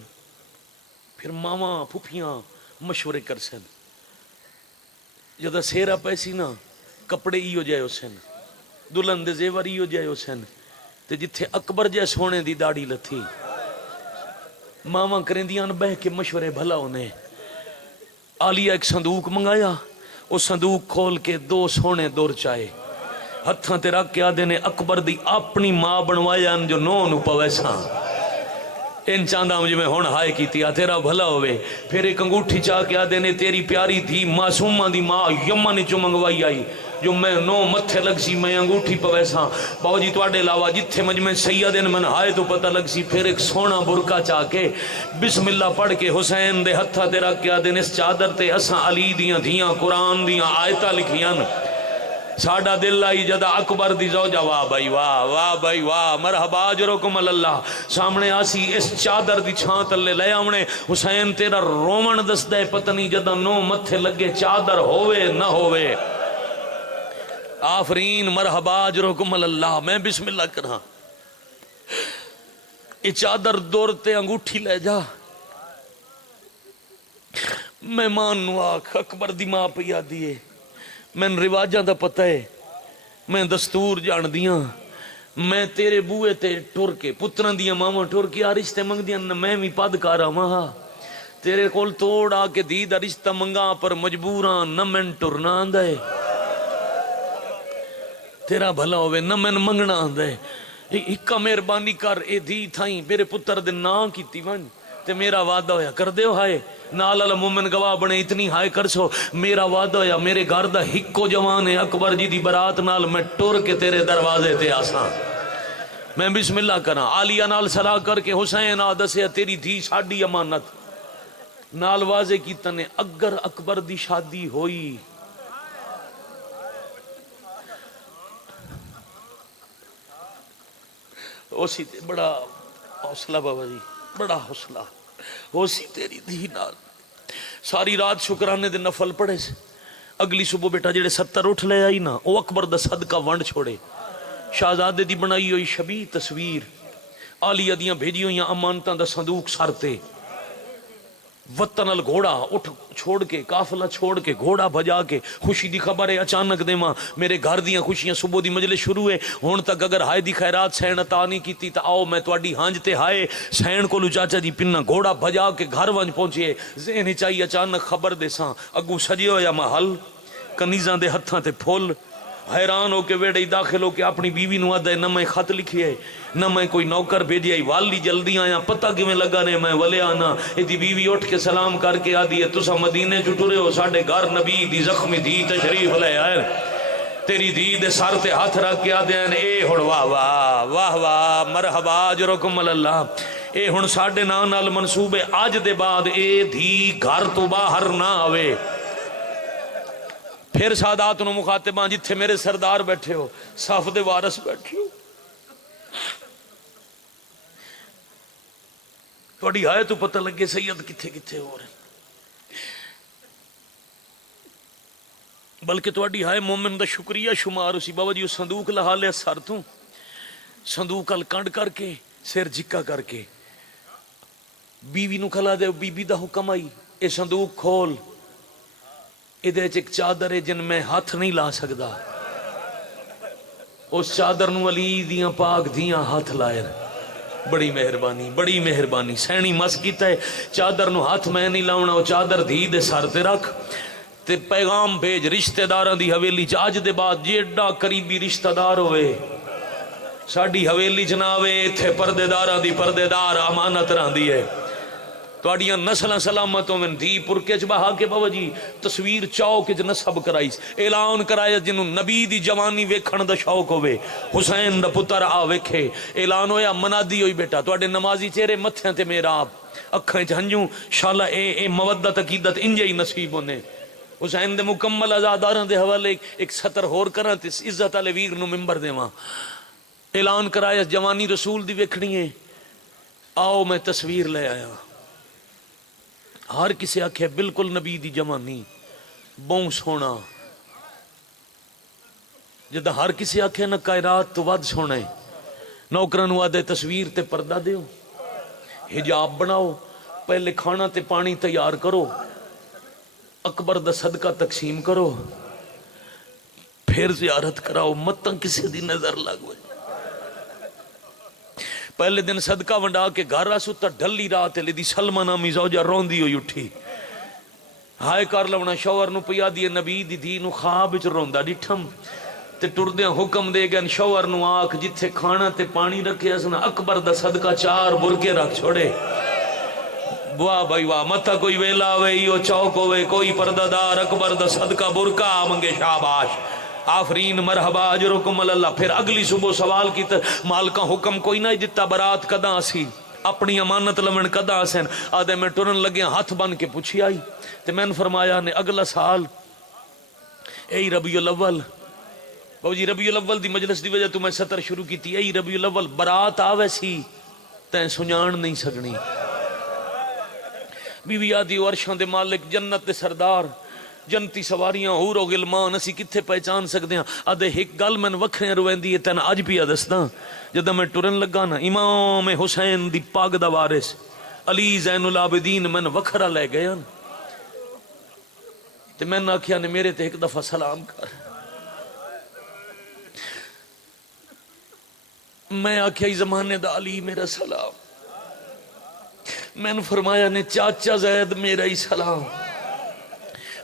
پھر ماما پھپھیاں مشورے کر سن جدا سیرا پیسی نا کپڑے ایو جائے سن دلہن دے زیور ایو جائے سن تے جتھے اکبر جے سونے دی داڑھی لتھی ماما کریندیاں بہ کے مشورے بھلا انہیں آلیا ایک صندوق منگایا وہ صندوق کھول کے 2 سونے دور چائے ہتھاں تے رکھ کے آدھے نے اکبر دی اپنی ماں بنوایا جو نو پویساں ان چاندہ مجھے میں ہون ہائے کی تھی تیرا بھلا ہوئے پھر ایک انگوٹھی چاہ کے آدھے نے تیری پیاری تھی معصومہ دی ماں یمن چو منگوائی آئی جو میں نو متھے لگ سی میں انگوٹھی پویساں باو جی توڑے علاوہ جتھے مجمع سیدن من ہائے تو پتہ لگ سی پھر ایک سونا برکا چاہ کے بسم اللہ پڑھ کے حسین دے ہتھا تے رکھ کے آدھے نے اس چادر تے اساں علی دیاں دھیاں قرآن دیاں آیتہ لکھیاں ساڑا دل آئی جدا اکبر دی زوجہ واہ بھائی واہ بھائی واہ مرحبا اجرکم اللہ سامنے آسی اس چادر دی چھان تلے لے آمنے حسین تیرا رومن دس دے پتنی جدا نو متھے لگے چادر ہوئے نہ ہوئے آفرین مرحبا اجرکم اللہ میں بسم اللہ کرا یہ چادر دورتے انگوٹھی لے جا میں مانو آکھ اکبر دی ماں پہ دیئے میں رواجاں دا پتہ ہے میں دستور جان دیاں میں تیرے بوئے تے ٹر کے پتران دیاں ماما ٹر کے رشتے منگ دیاں میں بھی پد کارا ماہا تیرے کول توڑ آ کے دیدہ رشتہ منگا پر مجبوراں نہ میں ٹرنا آندہ ہے تیرا بھلا ہوئے نہ میں منگنا آندہ ہے ایکا مہربانی کر اے دی تھائیں میرے پتر دے نا کیتی ون تے میرا وعدہ ہویا کر دیو ہائے نال مومن گواہ بنے اتنی ہائے کر سو میرا وعدہ ہویا میرے گھر دا ہکو جوان ہے اکبر جی دی برات نال میں ٹور کے تیرے دروازے تے آساں میں بسم اللہ کرا آلیہ نال صلاح کر کے حسین آدھے تیری دھی ساڑی امانت نال واضح کی تنے اگر اکبر دی شادی ہوئی اسی تے بڑا حوصلہ بابا جی بڑا حوصلہ ہو سی تیری دھی نال ساری رات شکرانے دے نفل پڑے سے اگلی صبح بیٹا جڑے 70 اٹھ لے آئی نا او اکبر دا صدقہ ونڈ چھوڑے شہزادے دی بنائی ہوئی شبیہ تصویر آلیہ دیاں بھیجی ہوئی امانتاں دا صندوق سارتے وطن ال گھوڑا اٹھ چھوڑ کے قافلہ چھوڑ کے گھوڑا بھجا کے خوشی دی خبر ہے اچانک دے ماں میرے گھر دیاں خوشیاں صبح دی مجلس شروع ہے ہون تک اگر ہائے دی خیرات سین عطا نہیں کیتی تا آؤ میں تواڈی ہانج تے ہائے سین کو لو چاچا جی پننا گھوڑا بھجا کے گھر ونج پہنچے ذہن ہی چاہیے اچانک خبر دے ساں اگو سجے ہویا محل کنیزاں دے ہتھاں تے پھول حیران ہو کے ویڑے داخل ہو کے اپنی بیوی نو آدھے نہ میں خط لکھی ہے نہ میں کوئی نوکر بھیجی آئی والی جلدی آیا پتہ کیویں لگا نے میں ولے آنا ایدی بیوی اٹھ کے سلام کر کے آدھی ہے تسا مدینے چٹورے ہو ساڑھے گھر نبی دی زخمی دی تشریف لے آئے تیری دی دے سار تے ہاتھ رکھ کے آدھے ہیں اے ہڑ واہ واہ واہ واہ مرحبا اجرکم اللہ اے ہن ساڑھے نال منصوبے آج دے بعد اے دھی گھر تو باہر نہ آوے پھر سادات نو مخاطباں جتھے میرے سردار بیٹھے ہو صف دے وارث بیٹھے ہو توڑی آئے تو پتہ لگے سید کتھے کتھے ہو رہے بلکہ توڑی آئے مومن دا شکریہ شمار اسی بابا جی صندوق لہا لے سر تو صندوق ال کنڈ کر کے سیر جکا کر کے بیوی نو کھلا دے بی بی دا حکم آئی اے صندوق کھول ادھے ایک چادر ہے جن میں ہاتھ نہیں لا سکدا اس چادر نو علی دیاں پاک دیاں ہاتھ لائے بڑی مہربانی سینی مس کیتا ہے چادر نو ہاتھ میں نہیں لاؤنا وہ چادر دھی دے سر تے رکھ تے پیغام بھیج رشتہ داراں دی حویلی چ اج دے بعد جیڑا قریبی رشتہ دار ہوئے ساڈی حویلی چ نہ آوے ایتھے پردے داراں دی پردے دار امانت رہندی ہے توڑیاں نسلیں سلامتوں میں دھی پرکے چ بہا کے بابا جی تصویر چاؤ کے نسب کرائیس اعلان کرایا جنوں نبی دی جوانی ویکھن دا شوق ہوئے حسین دا پتر آ ویکھے اعلان ہویا منادی ہوئی بیٹا توڑے نمازی چہرے متھیاں تے میرا آپ اکھیں جھنجوں شالا اے مودت عقیدت انجے ہی نصیب ہونے حسین دے مکمل آزاداراں دے حوالے ایک سطر ہور کراں تے عزت والے ویر نو منبر دیواں اعلان کرایا جوانی رسول دی ویکھنی ہے آؤ میں تصویر لے آیا ہر کسی آکھے بالکل نبی دی جوانی بہوں سونا جدہ ہر کسی آکھے نہ کائرات تو ود سونا ہے نوکران وعدے تصویر تے پردہ دیو حجاب بناؤ پہلے کھانا تے پانی تیار کرو، اکبر دا صدقہ تقسیم کرو، پھر زیارت کراؤ، متاں کسی دی نظر لگ وے۔ پہلے دن صدقہ ونڈا کے گھر آسو تا ڈھلی رات لے دی سلمہ نامی زوجہ روندی ہوئی اٹھی، ہائے کر لونا شوہر نو پیا دیے نبی دی دھی نو خواب وچ روندا ڈٹھم تے ٹردیاں حکم دے گئے شوہر نو آکھ جتھے کھانا تے پانی رکھے اسنا اکبر دا صدقہ 4 برکے رکھ چھوڑے۔ واہ بھائی واہ، متا کوئی ویلا ہوئے یو چوک ہوئے کوئی پردہ دار، اکبر دا صدقہ برکہ منگے شاباش، آفرین مرحبا اجرکم اللہ۔ پھر اگلی صبح سوال کی مالکہ حکم کوئی نہ دیتا برات کداں سی، اپنی امانت لمن کداں آسین؟ آدھے میں ٹرن لگے ہاتھ بن کے پوچھی آئی تے میں نے فرمایا نے اگلا سال اے ربیع الاول، بابو جی ربیع الاول دی مجلس دی وجہ تو میں سطر شروع کی تھی، اے ربیع الاول برات آوے سی تین سنجان نہیں سکنی۔ بیوی آدھی ورشاں دے مالک جنت دے سردار جنتی سواریاں حور و غلمان اسی کتھے پہچان سکتے ہیں؟ آدھے ایک گل میں وکھریاں رویندی ہے تین اج بھی دسداں، جدوں میں ٹرن لگا نا امام حسین دی پاگ دا وارث علی زین العابدین میں وکھرا لے گیا تے میں نے آکھیا نے میرے تے ایک دفعہ سلام کر۔ میں آکھیا ای زمانے دا علی میرا سلام، میں نے فرمایا نے چاچا زید میرا ہی سلام۔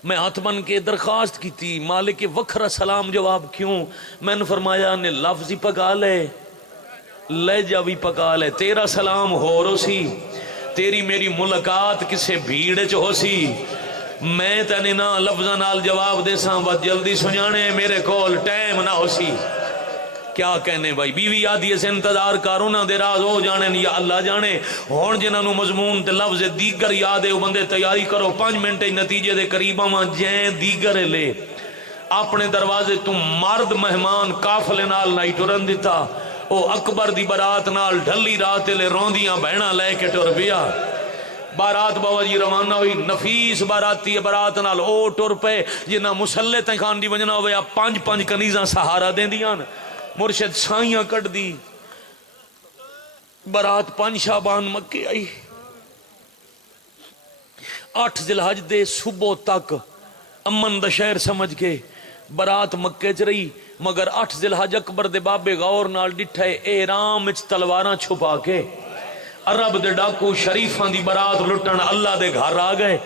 میں ہاتھ بن کے درخواست کی تھی مالک وکھرا سلام جواب کیوں؟ میں نے فرمایا نے لفظ ہی پکا لے لہجہ بھی پکا لے، تیرا سلام ہو رو سی، تیری میری ملاقات کسے بھیڑ چ ہو سی، میں تینے نہ لفظاں نال جواب دے ساں بس جلدی سنجانے میرے کول ٹائم نہ ہو سی۔ کیا کہنے بھائی، بیوی آدھی سے انتظار کارونا دے راز ہو جانے یا اللہ جانے، ہون جنہاں نو مضمون تے لفظ دیگر یاد ہے وہ بندے تیاری کرو 5 منٹ نتیجے دے قریب آواں جیں دیگر لے اپنے دروازے تم مرد مہمان قافلے نال نہیں ٹرن دیتا، او اکبر دی برات نال ڈھلی رات لے روندیاں بہنا لے کے ٹر پیا۔ بارات بابا جی روانہ ہوئی، نفیس باراتی ہے، برات نال او ٹر پے جنہاں مسلح تے خان دی وجنا ہوئے 5 کنیزاں سہارا دیں دیاں، مرشد سائیاں کٹ دی، برات 5 شعبان مکے آئی، 8 ذی الحج دے صبح تک امن دا شہر سمجھ کے برات مکے چ رہی، مگر 8 ذی الحج اکبر دے بابے غور نال ڈٹھے احرام وچ تلواراں چھپا کے عرب دے ڈاکو شریفاں دی برات لٹن اللہ دے گھر آ گئے،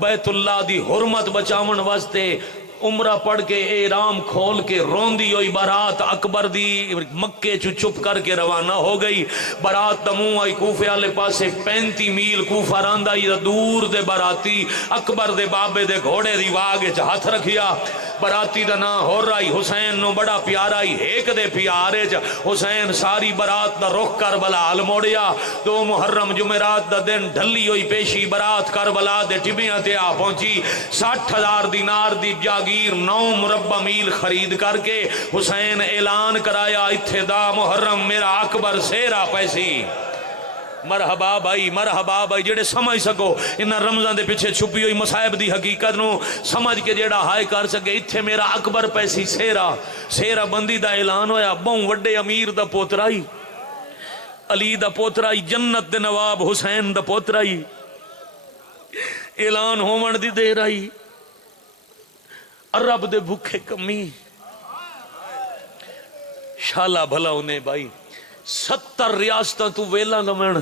بیت اللہ دی حرمت بچاون واسطے عمرہ پڑھ کے احرام کھول کے روندی ہوئی برات اکبر دی مکے چپ کر کے روانہ ہو گئی۔ برات دموں آئی کوفے والے پاسے 35 میل کوفہ راندا ہی دور دے براتی اکبر دے بابے دے گھوڑے دی واگ وچ ہاتھ رکھیا، براتی دا نام ہو رہی حسین نو بڑا پیارا ہی ایک دے پیارے چ حسین ساری برات دا رخ کربلا ال موڑیا۔ 2 محرم جمعرات دا دن ڈھلی ہوئی پیشی برات کربلا دے ٹبیاں تے آ پہنچی، 60,000 دینار دی جاگیر 9 مربع میل خرید کر کے حسین اعلان کرایا اتھے دا محرم میرا اکبر سیرا پیسی۔ مرحبا بھائی جڑے سمجھ سکو انہاں رمضان دے پیچھے چھپی ہوئی مصائب دی حقیقت نو سمجھ کے جیڑا ہائے کر سکے اتھے میرا اکبر پیسی سیرا بندی دا اعلان ہویا۔ بہوں وڈے امیر دا پوترائی علی دا پوترائی جنت دے نواب حسین دا پوترائی اعلان ہومن دی دیر آئی، عرب دے بھوکے کمی شالا بھلا انہیں بھائی 70 ریاستاں تو ویلا نمن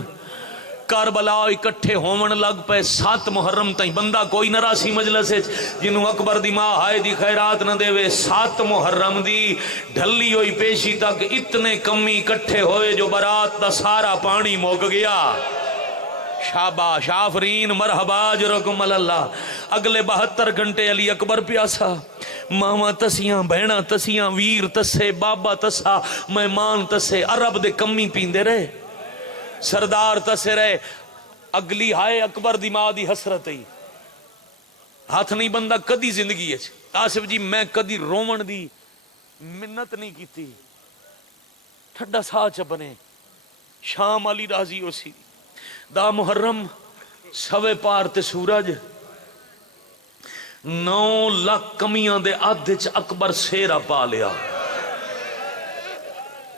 کربلا اکٹھے ہومن لگ پے 7 محرم تائیں بندہ کوئی نہ راسی مجلس جنہوں اکبر دی ماں ہائے دی خیرات نہ دے وے 7 محرم دی ڈھلی ہوئی پیشی تک اتنے کمی اکٹھے ہوئے جو برات دا سارا پانی موک گیا۔ شاباش آفرین مرحبا اجرکم اللہ۔ اگلے 72 گھنٹے علی اکبر پیاسا، ماما تسیاں بہنا تسیاں ویر تسے بابا تسا مہمان تسے عرب دے کمی پیندے رہے سردار تسے رہے۔ اگلی ہائے اکبر دی ماں دی حسرت ہی ہاتھ نہیں بندہ کدی زندگی ہے آصف جی میں کدی رومن دی منت نہیں کی تھی، ٹھڈا سا چ بنے شام علی راضی ہو سی دا محرم سوے پار تے سورج 9 لاکھ کمیاں دے آدھے چ اکبر سیرا پا لیا۔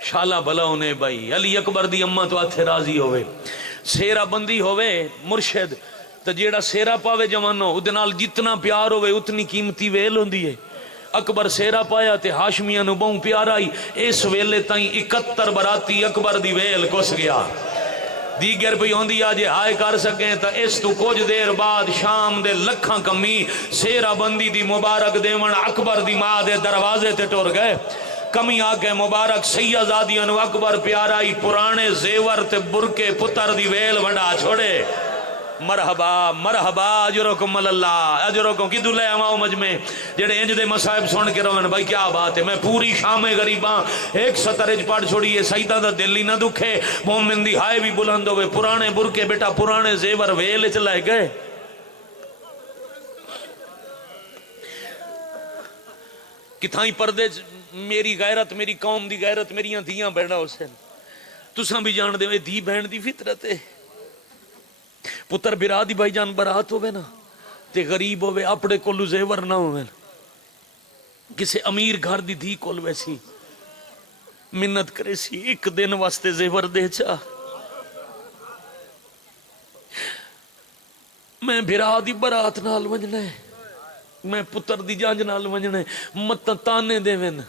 شالا بھلا انہیں بھائی علی اکبر دی اماں تو آتھے راضی ہوئے سیرا بندی ہوئے مرشد تو جیڑا سیرا پاوے جوانو اُدے نال جتنا پیار ہوئے اتنی قیمتی ویل ہوندی ہے. اکبر سیرا پایا تے ہاشمیاں نو بہوں پیار آئی. اس ویلے تائیں 71 براتی اکبر دی ویل کس گیا. دیگر پہ ہوندی آجے ہائے کر سکیں تا اس تو کچھ دیر بعد شام دے لکھاں کمی سیرا بندی دی مبارک دیون اکبر دی ماں دے دروازے تے ٹر گئے. کمی آگے مبارک سیدادیاں نو اکبر پیار آئی. پرانے زیور تے برکے پتر دی ویل ونڈا چھوڑے. مرحبا مرحبا اجرکم اللہ اجرکم کی دلے اماؤ مجمع جڑے انج دے مصائب سن کے روان بھائی کیا بات ہے. میں پوری شام غریباں ایک سطرج پڑھ چھوڑیے سیدہ دا دل ہی نہ دکھے مومن دی ہائے بھی بلند ہوئے. پرانے برکے بیٹا پرانے زیور ویل چلائے گئے. کتھائیں پردے میری غیرت میری قوم دی غیرت میریاں دھیاں بہنا حسین تساں بھی جان دے دی بہن دی فطرت ہے. پتر برا دی بھائی جان برات ہوئے نا تے غریب ہوئے اپنے کولو زیور نہ ہوئے کسے امیر گھر دی دھی کول ویسی منت کرے سی ایک دن واسطے زیور دے چا. میں برا دی برات نال ونجنا ہے میں پتر دی جانج نال ونجنا ہے مت تانے دے وین.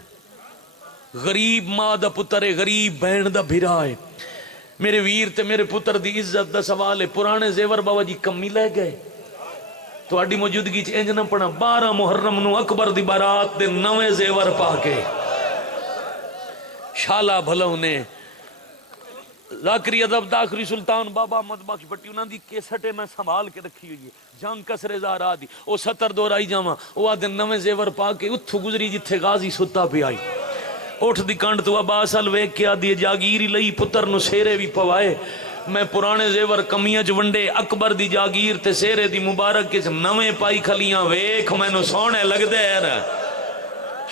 غریب ماں دا پتر ہے غریب بہن دا بھرا ہے. میرے ویر تے میرے پتر دی عزت دا سوال ہے. پرانے زیور بابا جی کمی لے گئے تو اڈی موجودگی چ انج نہ پڑا 12 محرم نو اکبر دی بارات دے نویں زیور پا کے شالا بھلو نے ذاکری ادب داخری سلطان بابا احمد بخش بٹی انہاں دی کیسٹے میں سنبھال کے رکھی ہوئی ہے. جنگ کسرے زارا دی او 70 دورائی جاواں او دے نویں زیور پا کے اتھو گزری جتھے غازی ستا پی آئی. اٹھ دی کنڈ تو عباس ال ویکھ کے آدھی جاگیری لئی پتر نو سیرے بھی پوائے. میں پرانے زیور کمیاں چ ونڈے اکبر دی جاگیر تے سیرے دی مبارک کے نویں پائی کھلیاں ویکھ مینوں سونے لگ دے نا.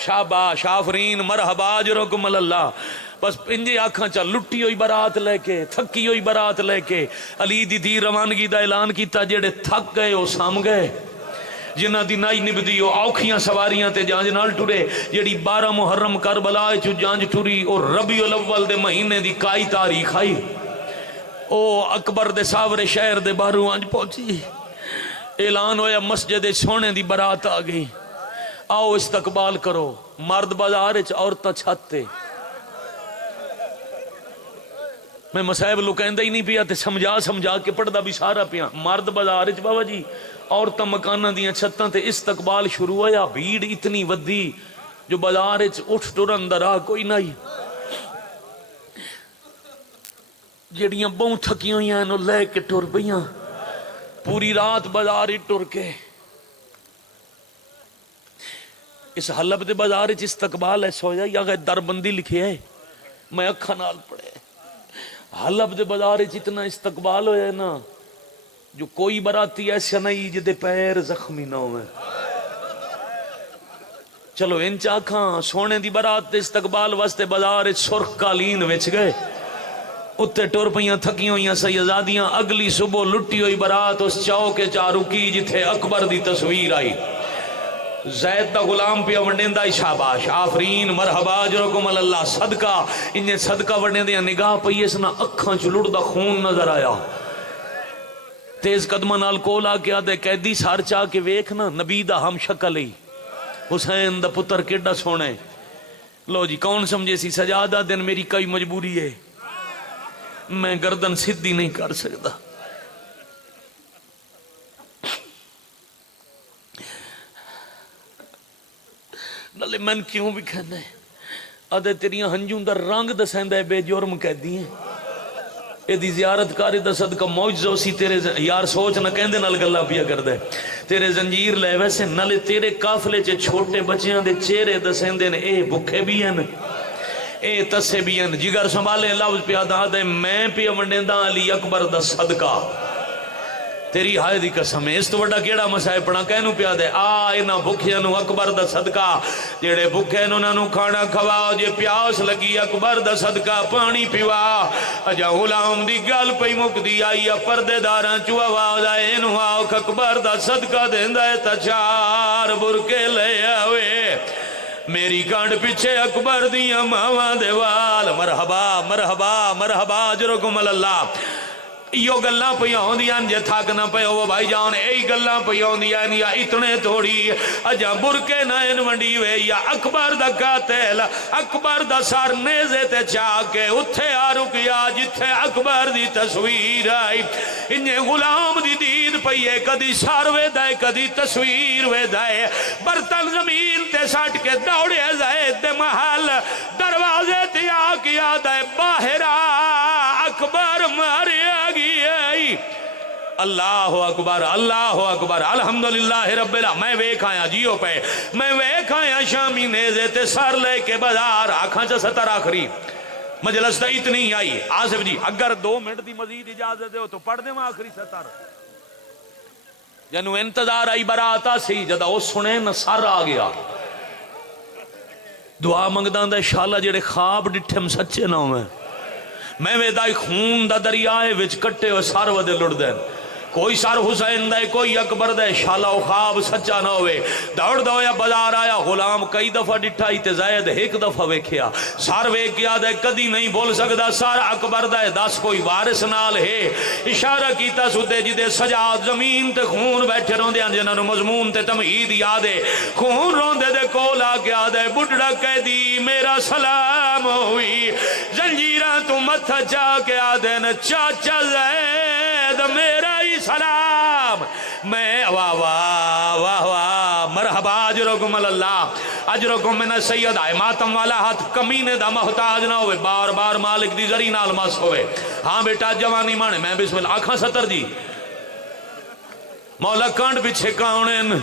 شاباش آفرین مرحبا اجرکم اللہ. بس پنجے آنکھاں چا لٹی ہوئی برات لے کے تھکی ہوئی برات لے کے علی دی دی روانگی دا اعلان کیتا. جڑے تھک گئے او سام گئے جنہ دی نائی نبدی او اوکھیاں سواریاں تے جانج نال ٹرے. جڑی 12 محرم کربلا چ جانج ٹری او ربیع الاول دے مہینے دی کائی تاریخ آئی. او اکبر دے ساورے شہر دے باہروں انج پہنچی. اعلان ہویا مسجد سونے دی برات آ گئی. آؤ استقبال کرو. مرد بازار وچ عورتاں چھت تے. میں مصائب لکیندا ہی نہیں پیا تے سمجھا کے پڑھدا بھی سارا پیا. مرد بازار وچ بابا جی عورتاں مکاناں دیاں چھتاں تے استقبال شروع ہویا. بھیڑ اتنی ودی جو بازار وچ اٹھ ٹرن دا راہ کوئی نہیں. جڑیاں بہوں تھکیاں ہوئیاں نو لے کے ٹر پیاں. پوری رات بازار ہی ٹر کے اس حلب دے بازار وچ استقبال ایسا ہویا یا در بندی لکھی ہے. میں اکھاں نال پڑھے حلب دے بازار وچ اتنا استقبال ہویا ہے نا جو کوئی براتی ایسا نہیں جدے پیر زخمی نہ ہوئے. چلو ان چاکھاں سونے دی برات دے استقبال واسطے بازار وچ سرخ قالین وچ گئے. اتنے ٹر پیاں تھکیاں ہوئیاں سیدادیاں. اگلی صبح لٹی ہوئی برات اس چوکے چا رکی جتھے اکبر دی تصویر آئی. زید دا غلام پیا ونڈیندا. شاباش آفرین مرحبا اجرکم اللہ. صدقہ انہیں صدقہ ونڈیندیاں نگاہ پئی اس نا اکھاں چ لڑدا خون نظر آیا. تیز قدمہ نال کول آ کے آدھے قیدی سار چاہ کے ویکھ نا نبی دا ہم شکل ہی حسین دا پتر کیڈا سونے. لو جی کون سمجھے سی سجادہ دن میری کئی مجبوری ہے میں گردن سدھی نہیں کر سکتا. نلے من کیوں بھی کہنا ہے آدھے تیریاں ہنجوں دا رنگ دسیندہ ہے بے جرم قیدی ہیں. اے دی زیارت کاری دا صدقہ معجزہ سی. تیرے یار سوچ نہ کہندے نال گلا پیا کردے تیرے زنجیر لے ویسے نلے تیرے قافلے چے چھوٹے بچیاں دے چہرے دسیندے نے اے بھکھے بھی ہیں اے تسے بھی ہیں. جگر سنبھالے لفظ پیا دا دے میں پیا ونڈیندا علی اکبر دا صدقہ تیری ہائے دی قسم ہے. اس تو بڑا کیڑا مسائل پڑھا کہنو پیا دے آ اینا بھکھیاں نو اکبر دا صدقہ جیڑے بھکھے نو نانو کھانا کھواؤ. جے پیاس لگی اکبر دا صدقہ پانی پیوا. اجا غلام دی گل پئی مک دی آئی پردے داراں چو آواز آئے نو آؤ اکبر دا صدقہ دیندا ہے تا 4 برکے لے آوے. میری کانڈ پیچھے اکبر دیاں ماواں دے وال. مرحبا مرحبا مرحبا اجرکم اللہ. ایو گلاں پہ ہوندیاں جے تھک نہ پے ہو بھائی جان ای گلاں پہ ہوندیاں یا اتنے تھوڑی اجا برکے نہ ان منڈی وے یا اکبر دا قاتل اکبر دا سر نیزے تے چا کے اتھے آ رکیا جتھے اکبر دی تصویر آئی انہیں غلام دی دید پئیے کدی سر وے دائے کدی تصویر وے دائے برتن زمین تے سٹ کے دوڑے زید دے محل دروازے تے آ کیا دائے باہر اکبر ماریا گئی اللہ اکبر الحمدللہ رب العالمین میں ویکھ آیا جیو پہ میں ویکھ آیا شامی نیزے تے سر لے کے بازار آنکھاں چا ستر آخری مجلس تا اتنی آئی آصف جی اگر 2 منٹ دی مزید اجازت ہو تو پڑھ دے میں آخری ستر جنو انتظار آئی براتا سی جدا وہ سنے نہ سر آ گیا دعا منگدان دا شالا جڑے خواب ڈٹھم سچے نہ ہوئے میں ویدائی خون دا دریائے وچ کٹے و سار ودے لڑ دین کوئی سار حسین دے کوئی اکبر دے شالا و خواب سچا نہ ہوئے دوڑ دویا بازار آیا غلام کئی دفعہ ڈٹھائی تے زید ایک دفعہ ویکھیا سار ویکھیا دے کدی نہیں بول سکدا سار اکبر دے 10 کوئی وارث نال ہے اشارہ کیتا سدے جدے سجاد زمین تے خون بیٹھے روندے ہیں جنہاں نو مضمون تے تمہید یاد ہے خون روندے دے کولا کیا دے بڈڑا قیدی میرا سلام ہوئی زنجیراں تو متھا چا کے آدن چاچا زید میرا ہی سلام میں واہ واہ واہ واہ مرحبا اجرکم اللہ اجرکم من سید آئے ماتم والا ہاتھ کمینے دا محتاج نہ ہوئے بار بار مالک دی زری نال مس ہوئے ہاں بیٹا جوانی مانے میں بسم اللہ آنکھاں ستر جی مولا کانڈ پیچھے کاؤنن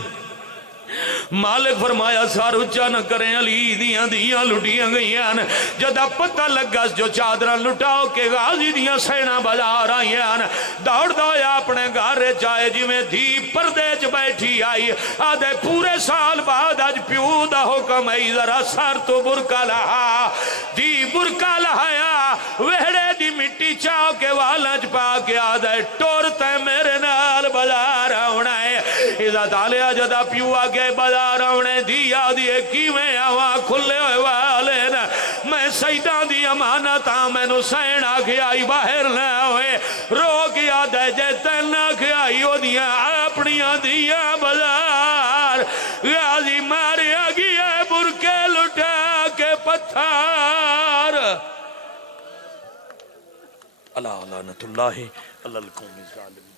مالک فرمایا سار اچھا نہ کریں علی دیاں دیاں لٹیاں گئیاں جدا پتہ لگا جو چادرہ لٹاؤ کے غازی دیاں سینہ بازار آئیاں دوڑ دویا اپنے گھارے چاہے جی میں دھی پردے چ بیٹھی آئی آدھے پورے سال بعد آج پیو دا حکم ہے ذرا سار تو برکا لہا دی برکا لہایا وہڑے دی مٹی چاہو کے والنچ پا کے آدھے ٹورتے میرے نال بازار آونا ہے عزت آلیا جدا پیو آگے بازار آونے دیا دیئے کیویں آواں کھلے ہوئے والے نا میں سیدان دی امانت میں نو سین آگے آئی باہر نہ ہوئے رو کیا دے جے تین آگے آئی ہو دیا اپنیاں دیا بازار غازی مارے آگی ہے برکے لٹا کے پتھار اللہ لعنت اللہ اللہ القوم الظالم